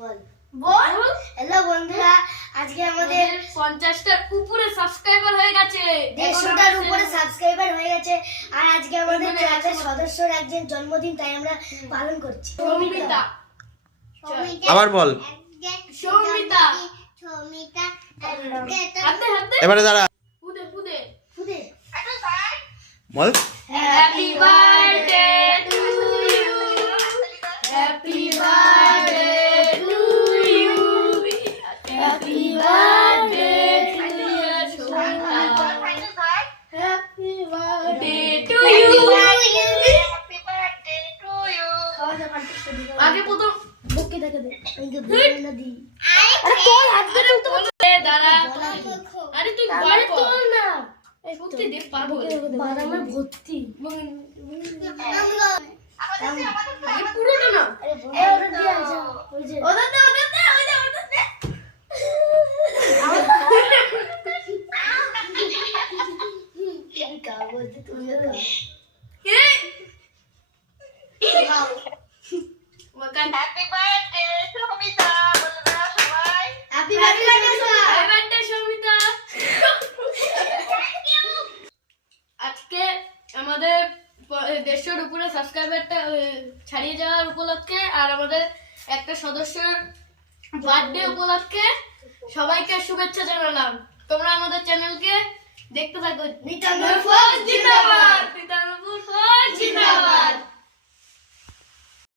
বল। বল? Hello বন্ধুরা আজকে আমাদের পঞ্চাশটার উপরে সাবস্ক্রাইবার হয়ে গেছে। দেড়শোটার উপরে সাবস্ক্রাইবার হয়ে গেছে। আর আজকে আমাদের মানে সদস্যর একজন জন্মদিন তাই আমরা পালন করছি। সৌমিতা। আবার বল। সৌমিতা। সৌমিতা হাতে হাতে এবারে দাঁড়া। পুদে পুদে। খুদে বল। আগে প্রথম বুকে দেখে দে আরে তোর হাত ধরে তো দাঁড়া। আরে তুই বার কর। না। সত্যি দে পাগল। বাদামে ভর্তি। এই আজকে আমাদের দেড়শোর উপরে সাবস্ক্রাইবারটা ছাড়িয়ে যাওয়ার উপলক্ষে আর আমাদের একটা সদস্যর বার্থডে উপলক্ষে সবাইকে শুভেচ্ছা জানালাম। তোমরা আমাদের চ্যানেলকে দেখতে থাকো। নিতান্তই জিন্দাবাদ জিন্দাবাদ জিন্দাবাদ